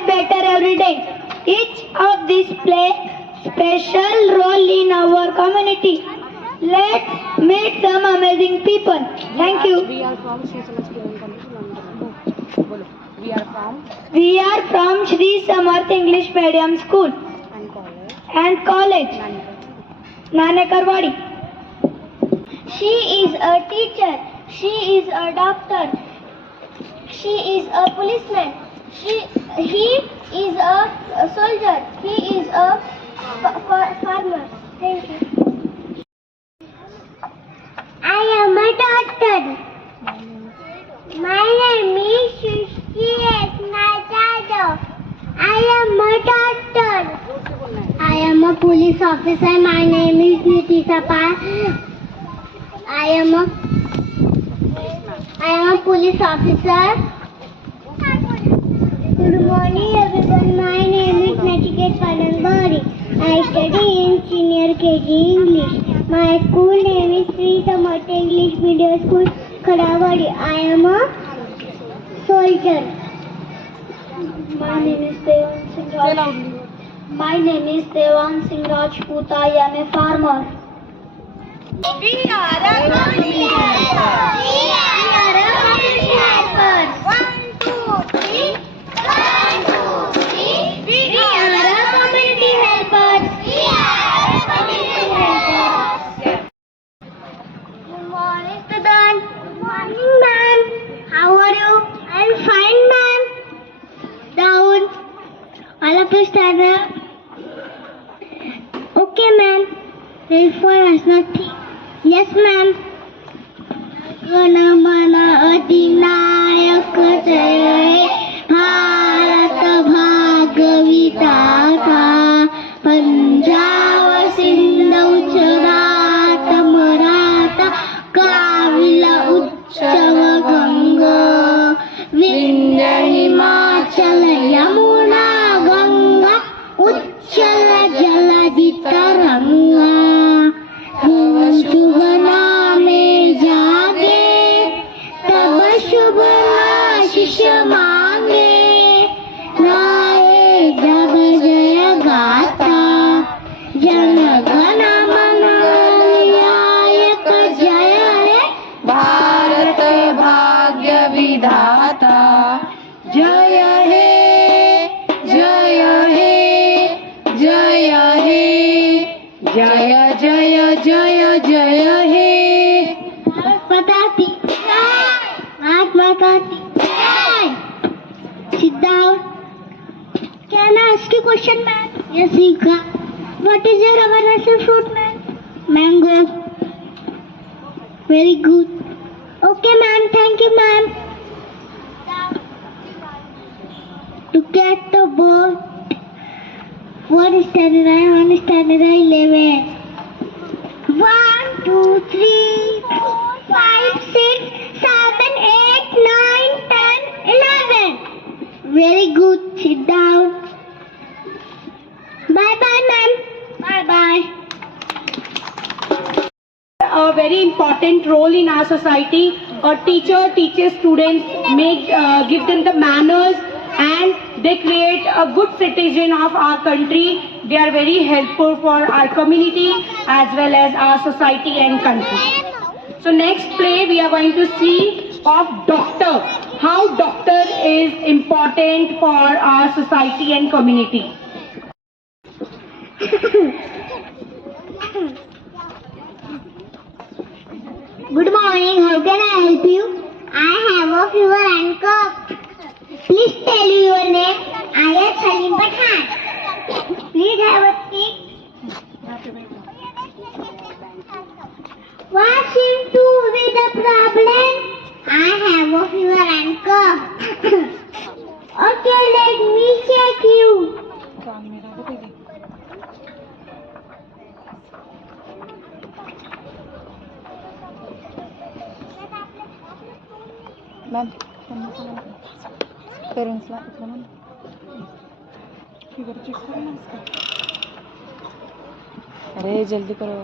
our life better every day. Each of these play special role in our community. Let's meet some amazing people. Thank you. We are from Sri Samarth School and Community. बोलो. We are from We are from Sri Samarth English Medium School and college. and college, Nanekarwadi. She is a teacher. She is a doctor. She is a policeman. She, he is a, a soldier. He is a fa- fa- farmer. Thank you. I am a doctor. My name is Shushki Esnajado. I am a doctor. I am a police officer. My name is Nitisha Pal. I am a I am a police officer. Good morning everyone. My name is Nachiket Panambari. I study in senior KG English. My school name is Sri Samarth English Medium School, Kadavadi. I am a soldier. My name is Devan Singh Raj. My name is Devan Singh Rajput. I am a farmer. We are a community Pakistana. Okay, ma'am. Rainfall has not. Yes, ma'am. Ganamana Adinayak Jai Bharat Bhagavita Punjab Sindh विधाता। जय हे जय हे जय हे। जय जय जय जय हे। क्या ना इसके क्वेश्चन मैम ये सीखा What is your emergency fruit, ma'am? Mango. Very good. Okay, ma'am. Thank you, ma'am. To get the boat. One is standardized, one is standardized 11. 1, 2, 3, 4, 5, 6, important role in our society. A teacher teaches students, make uh, give them the manners, and they create a good citizen of our country. They are very helpful for our community as well as our society and country. So next play we are going to see of doctor. How doctor is important for our society and community. Good morning. How can I help you? I have a fever and cough. Please tell you your name. I am Salim Pathan. पेरेंट्सला इकडं म्हण figure check कर अरे जल्दी करो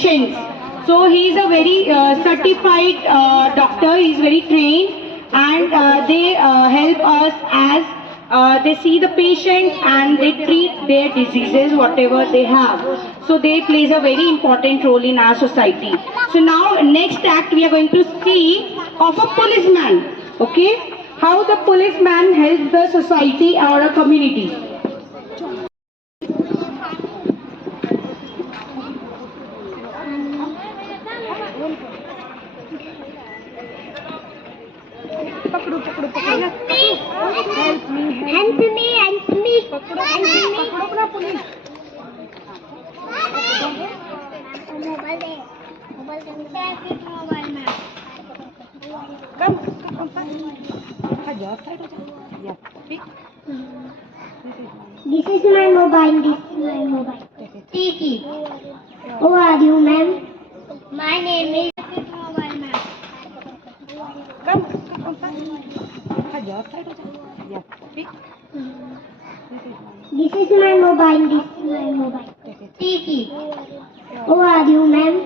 So he is a very uh, certified uh, doctor. He is very trained, and uh, they uh, help us as uh, they see the patient and they treat their diseases, whatever they have. So they plays a very important role in our society. So now next act we are going to see of a policeman. Okay, how the policeman helps the society or a community. Help me. Help me Help me, help me. पकड़ो Help police me. पकड़ो ना police mobile दे mobile दे traffic mobile में कम कम कम जा side हो जा या ठीक This is my mobile. This is my mobile. Tiki. Who are you, ma'am? My name is your side or? Yeah. This is my mobile. This is my mobile. Speaking. Who are you, ma'am?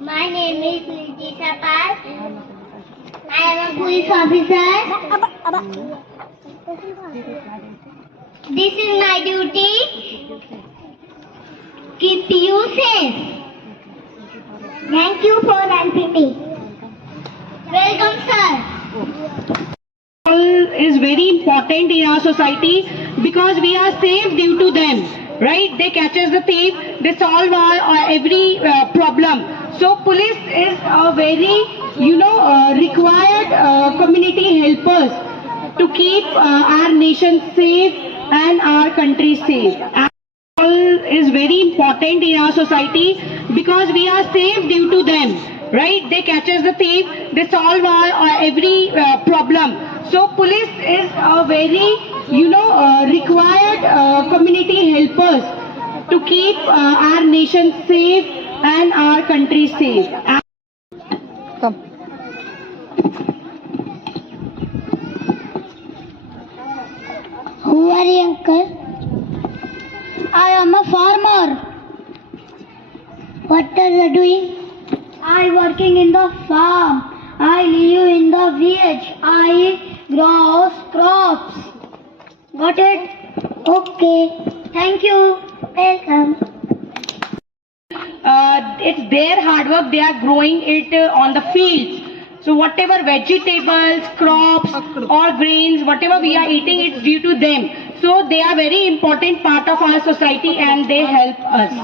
My name is Nitisha Pal. I am a police officer. This is my duty. Keep you safe. Thank you for helping me. Welcome, sir is very important in our society because we are safe due to them right? They catches the thief they solve our, our every uh, problem. So police is a very you know uh, required uh, community helpers to keep uh, our nation safe and our country safe. And is very important in our society because we are safe due to them right? They catches the thief they solve our, our every uh, problem so police is a very you know uh, required uh, community helpers to keep uh, our nation safe and our country safe come Who are you, uncle? I am a farmer. What are you doing? I working in the farm. I live in the village. I grow crops. Got it? Okay. Thank you. Welcome. uh, it's their hard work they are growing it uh, on the fields so whatever vegetables crops or grains whatever we are eating it's due to them so they are very important part of our society and they help us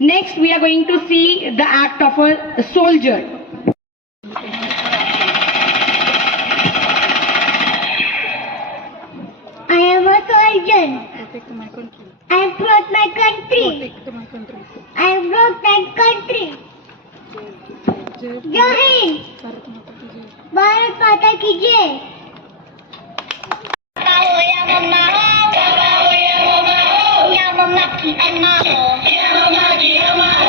next we are going to see the act of a soldier I am a soldier. protect my country I brought my country. protect my country I brought my country. जय जय हिंद भारत माता की जय भारत माता की जय या मम्मा हो या मम्मा की अम्मा हो या मम्मा की अम्मा हो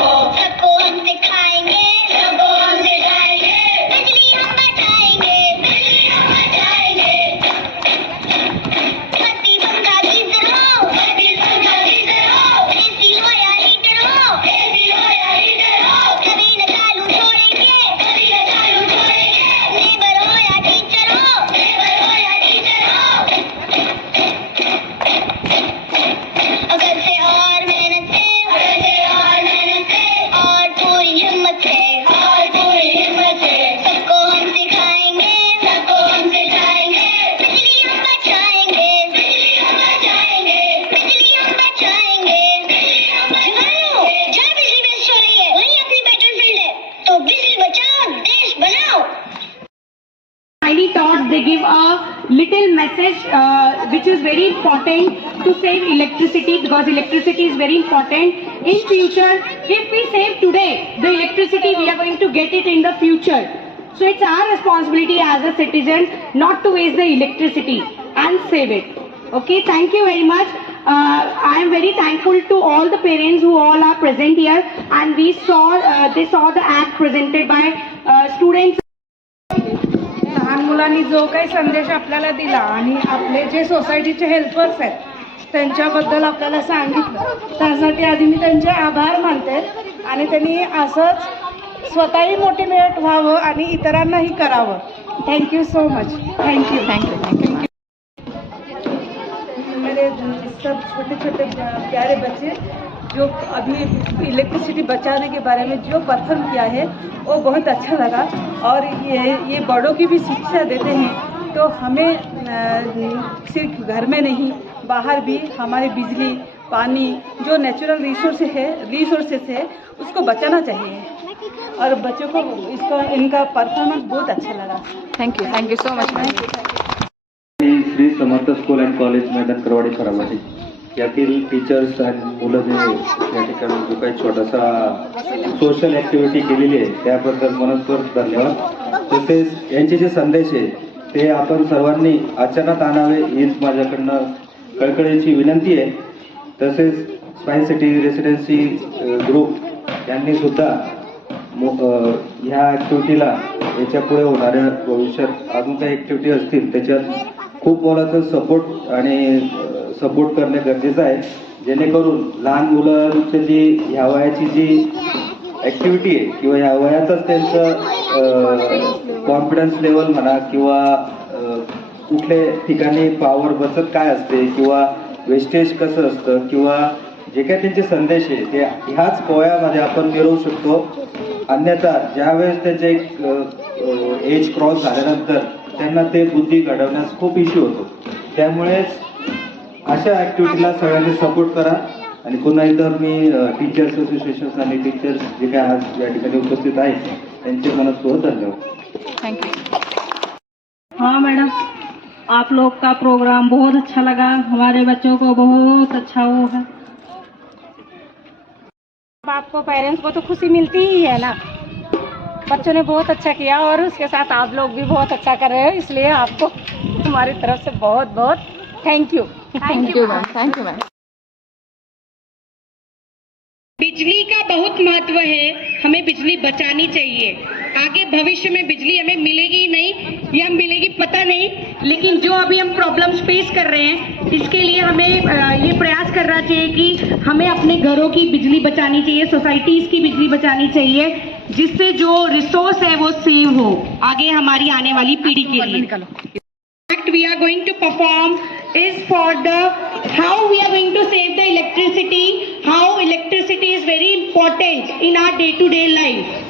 electricity because electricity is very important in future if we save today the electricity we are going to get it in the future so it's our responsibility as a citizen not to waste the electricity and save it okay thank you very much uh, I am very thankful to all the parents who all are present here and we saw, uh, they saw the act presented by uh, students लहान मुलांनी जो काही संदेश आपल्याला दिला आणि आपले जे सोसायटीचे हेल्पर्स आहेत त्यांच्याबद्दल आपल्याला सांगितलं. त्यासाठी आधी मी त्यांचे आभार मानते आणि त्यांनी असंच स्वतःही मोटिवेट व्हावं आणि इतरांनाही करावं. Thank you so much thank you thank you thank you मेरे सब छोटे छोटे प्यारे बच्चे जो अभी इलेक्ट्रिसिटी बचाने के बारे में जो परफॉर्म किया है वो बहुत अच्छा लगा। और ये ये बड़ों की भी शिक्षा देते हैं तो हमें सिर्फ़ घर में नहीं बाहर भी हमारे बिजली पानी जो नेचुरल रिसोर्स है रिसोर्सेस है उसको बचाना चाहिए। और बच्चों को इसका इनका परफॉर्मेंस बहुत अच्छा लगा। Thank you thank you so much ma'am me Shri Samarth school and college मैदान करवाडी खरावाडी यातील टीचर्स आणि मुलं जे या ठिकाणी जो काही छोटासा सोशल ॲक्टिव्हिटी केलेली आहे त्याबद्दल मनस्फूर्त धन्यवाद. तसेच यांचे जे संदेश आहे ते आपण सर्वांनी आचरणात आणावे हीच माझ्याकडनं कळकळीची विनंती आहे. तसेच स्पाईन सिटी रेसिडेन्सी ग्रुप यांनी सुद्धा ह्या ॲक्टिव्हिटीला याच्यापुढे होणाऱ्या भविष्यात अजून काही ॲक्टिव्हिटी असतील त्याच्यात खूप मोलाचा सपोर्ट आणि सपोर्ट करणे गरजेचं आहे. जेणेकरून लहान मुलांची जी ह्या वयाची जी ॲक्टिव्हिटी आहे किंवा ह्या वयातच त्यांचं कॉन्फिडन्स लेवल म्हणा किंवा अ, कुठल्या ठिकाणी पॉवर बचत काय असते किंवा वेस्टेज कसं असतं किंवा जे काही त्यांचे संदेश आहे ते ह्याच पोयामध्ये आपण मिळवू शकतो. अन्यथा ज्यावेळेस त्याचे एक एज क्रॉस झाल्यानंतर त्यांना ते बुद्धी घडवण्यास खूप इश्यू होतो. त्यामुळेच अशा ॲक्टिव्हिटीला सगळ्यांनी सपोर्ट करा. आणि पुन्हा एकदा मी टीचर्स असोसिएशन आणि टीचर्स जे काय आज या ठिकाणी उपस्थित आहेत त्यांचे मनस्पूर्वक धन्यवाद. थँक्यू हाँ मैडम. आप लोग का प्रोग्राम बहुत अच्छा लगा। हमारे बच्चों को बहुत अच्छा वो है। आपको पेरेंट्स को तो खुशी मिलती ही है ना। बच्चों ने बहुत अच्छा किया और उसके साथ आप लोग भी बहुत अच्छा कर रहे हो। इसलिए आपको हमारी तरफ़ से बहुत बहुत thank you thank you ma'am thank you ma'am बहुत महत्व है, हमें बिजली बचानी चाहिए। आगे भविष्य में बिजली हमें मिलेगी नहीं या मिलेगी पता नहीं, लेकिन जो अभी हम प्रॉब्लम्स फेस कर रहे हैं, इसके लिए हमें ये प्रयास करना चाहिए कि हमें अपने घरों की बिजली बचानी चाहिए सोसाइटीज की बिजली बचानी चाहिए, जिससे जो रिसोर्स है वो सेव हो, आगे हमारी आने वाली पीढ़ी के लिए। Act we are going to perform is for the, how we are going to save the electricity how electricity is very important in our day to day life